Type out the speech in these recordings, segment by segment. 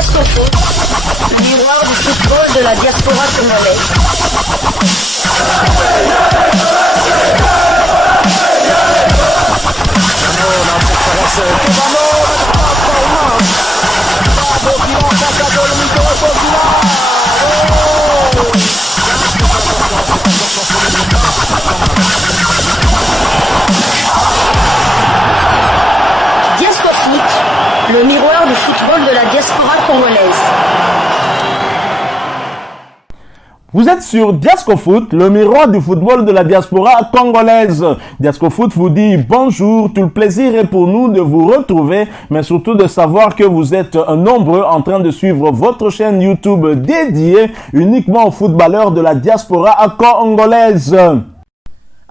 Diascofoot, miroir du football de la diaspora congolaise. Diascofoot, le miroir du football de la diaspora congolaise. Vous êtes sur Diascofoot, le miroir du football de la diaspora congolaise. Diascofoot vous dit bonjour, tout le plaisir est pour nous de vous retrouver, mais surtout de savoir que vous êtes nombreux en train de suivre votre chaîne YouTube dédiée uniquement aux footballeurs de la diaspora congolaise.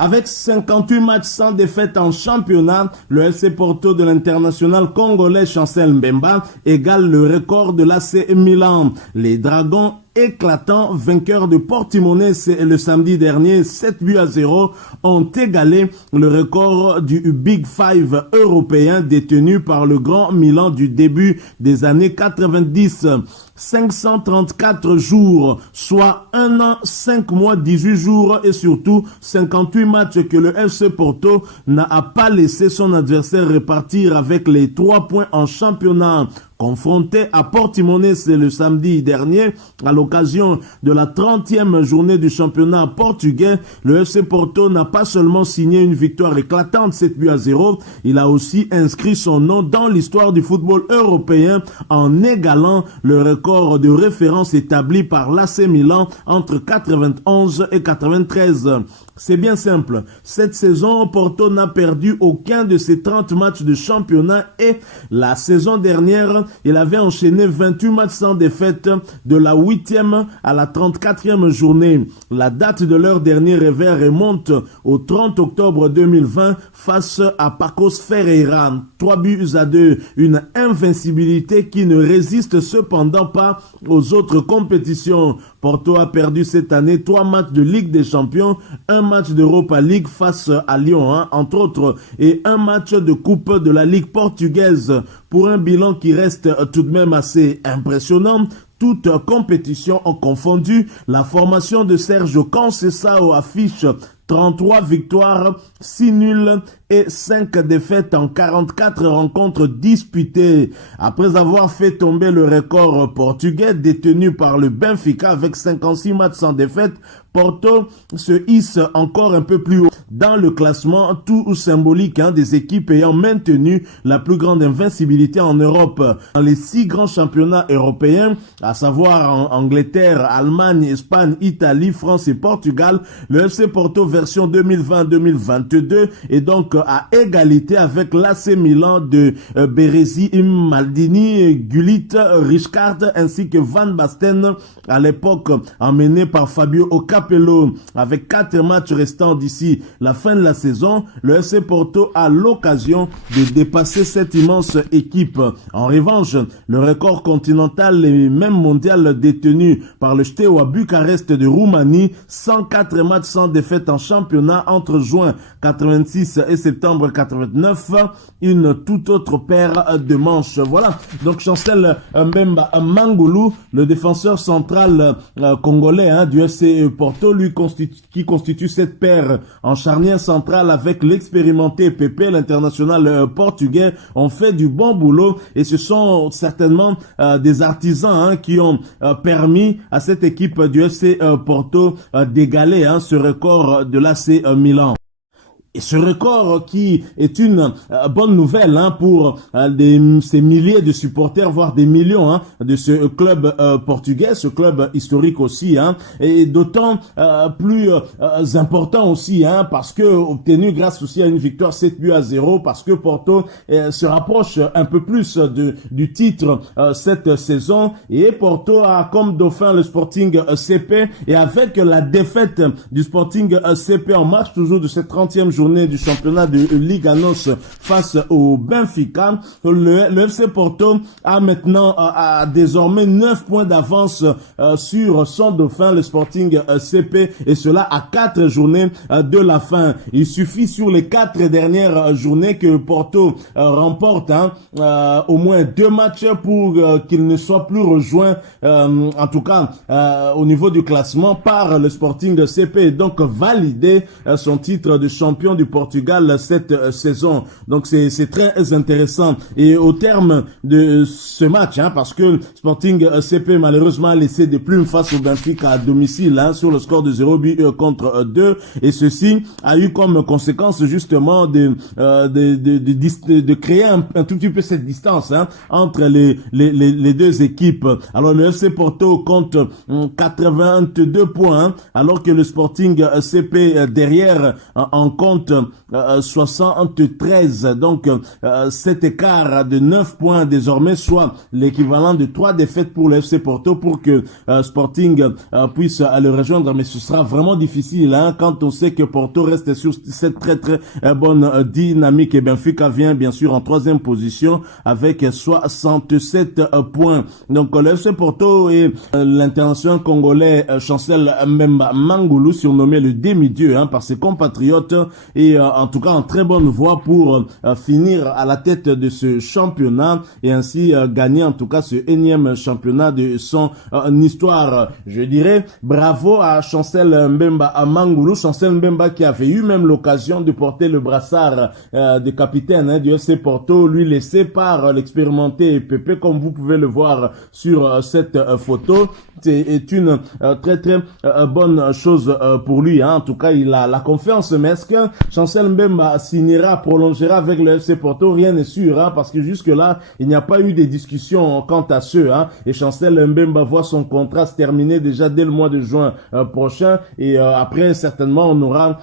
Avec 58 matchs sans défaite en championnat, le FC Porto de l'international congolais Chancel Mbemba égale le record de l'AC Milan. Les Dragons éclatants, vainqueurs de Portimonense le samedi dernier, 7-0, ont égalé le record du Big Five européen détenu par le Grand Milan du début des années 90. 534 jours, soit 1 an, 5 mois, 18 jours et surtout 58 matchs que le FC Porto n'a pas laissé son adversaire repartir avec les 3 points en championnat. Confronté à Portimonense le samedi dernier, à l'occasion de la 30e journée du championnat portugais, le FC Porto n'a pas seulement signé une victoire éclatante 7-0, il a aussi inscrit son nom dans l'histoire du football européen en égalant le record de référence établi par l'AC Milan entre 91 et 93. C'est bien simple. Cette saison, Porto n'a perdu aucun de ses 30 matchs de championnat et la saison dernière, il avait enchaîné 28 matchs sans défaite de la 8e à la 34e journée. La date de leur dernier revers remonte au 30 octobre 2020 face à Pacos Ferreira. 3-2, une invincibilité qui ne résiste cependant pas aux autres compétitions. Porto a perdu cette année 3 matchs de Ligue des Champions, un match d'Europa League face à Lyon, entre autres, et un match de Coupe de la Ligue portugaise, pour un bilan qui reste tout de même assez impressionnant. Toutes compétitions ont confondu. La formation de Sergio Conceição affiche 33 victoires, 6 nuls et 5 défaites en 44 rencontres disputées. Après avoir fait tomber le record portugais détenu par le Benfica avec 56 matchs sans défaite, Porto se hisse encore un peu plus haut dans le classement tout symbolique des équipes ayant maintenu la plus grande invincibilité en Europe. Dans les 6 grands championnats européens, à savoir en Angleterre, Allemagne, Espagne, Italie, France et Portugal, le FC Porto version 2020-2022 est donc à égalité avec l'AC Milan de Beresi, Maldini, Gullit, Rijkaard ainsi que Van Basten, à l'époque emmené par Fabio Capello. Avec 4 matchs restants d'ici la fin de la saison, le FC Porto a l'occasion de dépasser cette immense équipe. En revanche, le record continental et même mondial détenu par le Steaua Bucarest de Roumanie, 104 matchs sans défaite en championnat entre juin 86 et septembre 89, une toute autre paire de manches. Voilà, donc Chancel Mbemba Mangulu, le défenseur central congolais du FC Porto, qui constitue cette paire en charnière centrale avec l'expérimenté Pepe, l'international portugais, ont fait du bon boulot et ce sont certainement des artisans qui ont permis à cette équipe du FC Porto d'égaler ce record de l'AC Milan. Et ce record qui est une bonne nouvelle pour ces milliers de supporters, voire des millions de ce club portugais, ce club historique aussi, et d'autant plus important aussi, parce que obtenu grâce aussi à une victoire 7-0, parce que Porto se rapproche un peu plus du titre cette saison, et Porto a comme dauphin le Sporting CP, et avec la défaite du Sporting CP en marche toujours de cette 30e journée du championnat de Ligue Anos face au Benfica. Le FC Porto a maintenant désormais 9 points d'avance sur son dauphin, le Sporting CP, et cela à 4 journées de la fin. Il suffit sur les 4 dernières journées que Porto remporte au moins 2 matchs pour qu'il ne soit plus rejoint, en tout cas au niveau du classement, par le Sporting CP, et donc valider son titre de champion du Portugal cette saison. Donc c'est très intéressant. Et au terme de ce match, parce que Sporting CP malheureusement a laissé des plumes face au Benfica à domicile, sur le score de 0 but contre 2, et ceci a eu comme conséquence justement de créer un tout petit peu cette distance entre les deux équipes. Alors le FC Porto compte 82 points, alors que le Sporting CP derrière en compte 73. Donc cet écart de 9 points désormais, soit l'équivalent de 3 défaites pour le FC Porto pour que Sporting puisse le rejoindre. Mais ce sera vraiment difficile quand on sait que Porto reste sur cette très bonne dynamique, et Benfica vient bien sûr en 3e position avec 67 points. Donc le FC Porto et l'international congolais Chancel Mbemba Mangulu, surnommé le demi-dieu par ses compatriotes, et en tout cas en très bonne voie pour finir à la tête de ce championnat et ainsi gagner en tout cas ce 1e championnat de son histoire. Je dirais bravo à Chancel Mbemba Mangulu, Chancel Mbemba qui avait eu même l'occasion de porter le brassard de capitaine du FC Porto, lui laissé par l'expérimenté Pepe, comme vous pouvez le voir sur cette photo. C'est une très bonne chose pour lui. En tout cas, il a la confiance. Mais est-ce que Chancel Mbemba signera, prolongera avec le FC Porto? Rien n'est sûr, parce que jusque-là, il n'y a pas eu de discussion quant à ce. Et Chancel Mbemba voit son contrat se terminer déjà dès le mois de juin prochain. Et après, certainement, on aura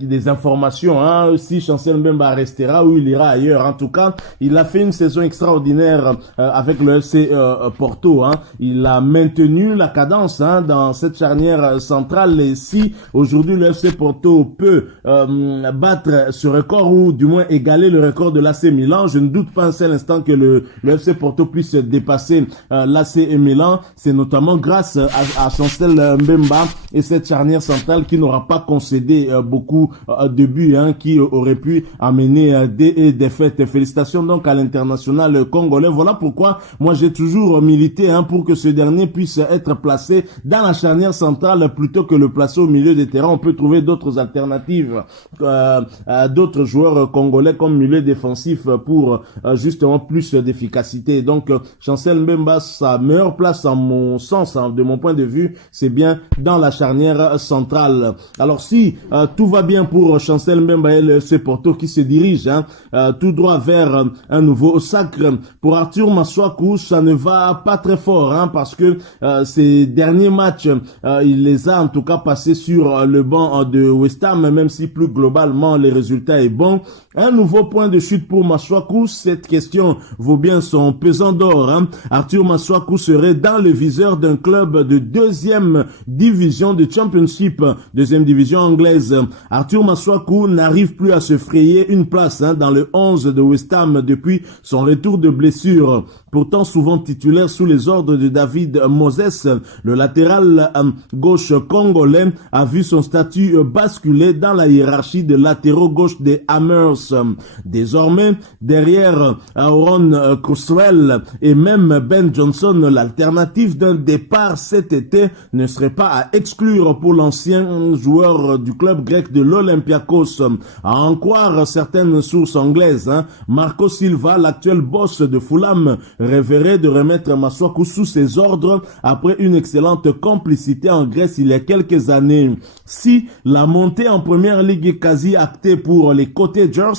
des informations si Chancel Mbemba restera ou il ira ailleurs. En tout cas, il a fait une saison extraordinaire avec le FC Porto. Il a maintenu la cadence dans cette charnière centrale, et si aujourd'hui le FC Porto peut battre ce record ou du moins égaler le record de l'AC Milan, je ne doute pas un seul instant que le FC Porto puisse dépasser l'AC Milan. C'est notamment grâce à Chancel Mbemba et cette charnière centrale qui n'aura pas concédé beaucoup de buts, qui aurait pu amener des défaites. Félicitations donc à l'international congolais. Voilà pourquoi moi j'ai toujours milité pour que ce dernier puisse être placé dans la charnière centrale plutôt que le placer au milieu des terrains. On peut trouver d'autres alternatives, d'autres joueurs congolais comme milieu défensif pour justement plus d'efficacité. Donc Chancel Mbemba, sa meilleure place en mon sens, de mon point de vue, c'est bien dans la charnière centrale. Alors si tout va bien pour Chancel Mbemba et le FC Porto qui se dirige tout droit vers un nouveau sacre, pour Arthur Masuaku ça ne va pas très fort parce que ces derniers matchs il les a en tout cas passés sur le banc de West Ham, même si plus globalement les résultats est bon. Un nouveau point de chute pour Masuaku, cette question vaut bien son pesant d'or. Arthur Masuaku serait dans le viseur d'un club de 2e division de Championship, 2e division anglaise. Arthur Masuaku n'arrive plus à se frayer une place dans le 11 de West Ham depuis son retour de blessure. Pourtant souvent titulaire sous les ordres de David Moses, le latéral gauche congolais a vu son statut basculer dans la hiérarchie de latéraux gauche des Hammers. Désormais, derrière Aaron Cresswell et même Ben Johnson, l'alternative d'un départ cet été ne serait pas à exclure pour l'ancien joueur du club grec de l'Olympiakos. À en croire certaines sources anglaises, Marco Silva, l'actuel boss de Fulham, rêverait de remettre Masuaku sous ses ordres après une excellente complicité en Grèce il y a quelques années. Si la montée en première ligue est quasi actée pour les Cottagers,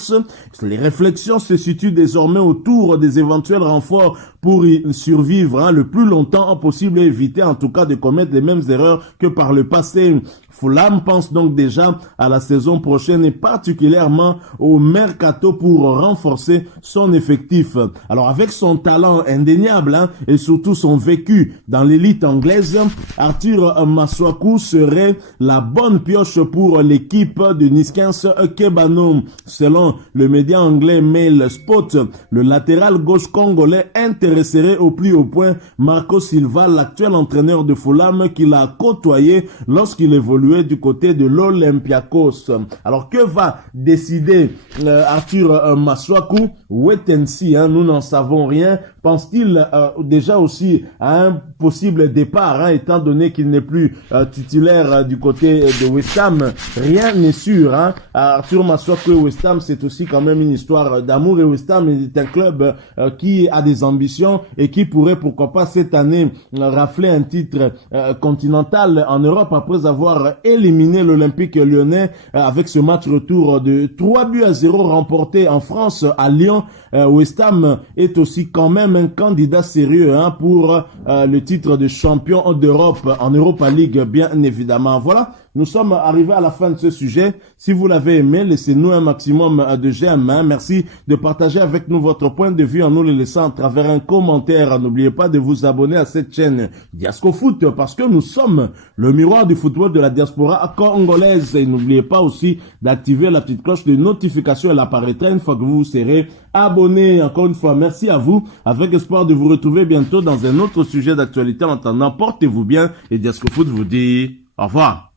les réflexions se situent désormais autour des éventuels renforts pour y survivre le plus longtemps possible et éviter en tout cas de commettre les mêmes erreurs que par le passé. Fulham pense donc déjà à la saison prochaine et particulièrement au mercato pour renforcer son effectif. Alors avec son talent indéniable et surtout son vécu dans l'élite anglaise, Arthur Masuaku serait la bonne pioche pour l'équipe de Niskens Kebano. Selon le média anglais Mail Spot, le latéral gauche congolais intéresserait au plus haut point Marco Silva, l'actuel entraîneur de Fulham qu'il a côtoyé lorsqu'il évoluait du côté de l'Olympiakos. Alors que va décider Arthur Masuaku? Wait and see, nous n'en savons rien. Pense-t-il déjà aussi à un possible départ, étant donné qu'il n'est plus titulaire du côté de West Ham? Rien n'est sûr. Arthur Masuaku et West Ham, c'est aussi quand même une histoire d'amour, et West Ham est un club qui a des ambitions et qui pourrait pourquoi pas cette année rafler un titre continental en Europe après avoir éliminé l'Olympique Lyonnais avec ce match retour de 3-0 remporté en France à Lyon. West Ham est aussi quand même un candidat sérieux pour le titre de champion d'Europe en Europa League, bien évidemment. Voilà, nous sommes arrivés à la fin de ce sujet. Si vous l'avez aimé, laissez-nous un maximum de j'aime. Merci de partager avec nous votre point de vue en nous le laissant à travers un commentaire. N'oubliez pas de vous abonner à cette chaîne Diasco Foot parce que nous sommes le miroir du football de la diaspora congolaise. Et n'oubliez pas aussi d'activer la petite cloche de notification. Elle apparaîtra une fois que vous serez abonné. Encore une fois, merci à vous. Avec espoir de vous retrouver bientôt dans un autre sujet d'actualité. En attendant, portez-vous bien et Diasco Foot vous dit au revoir.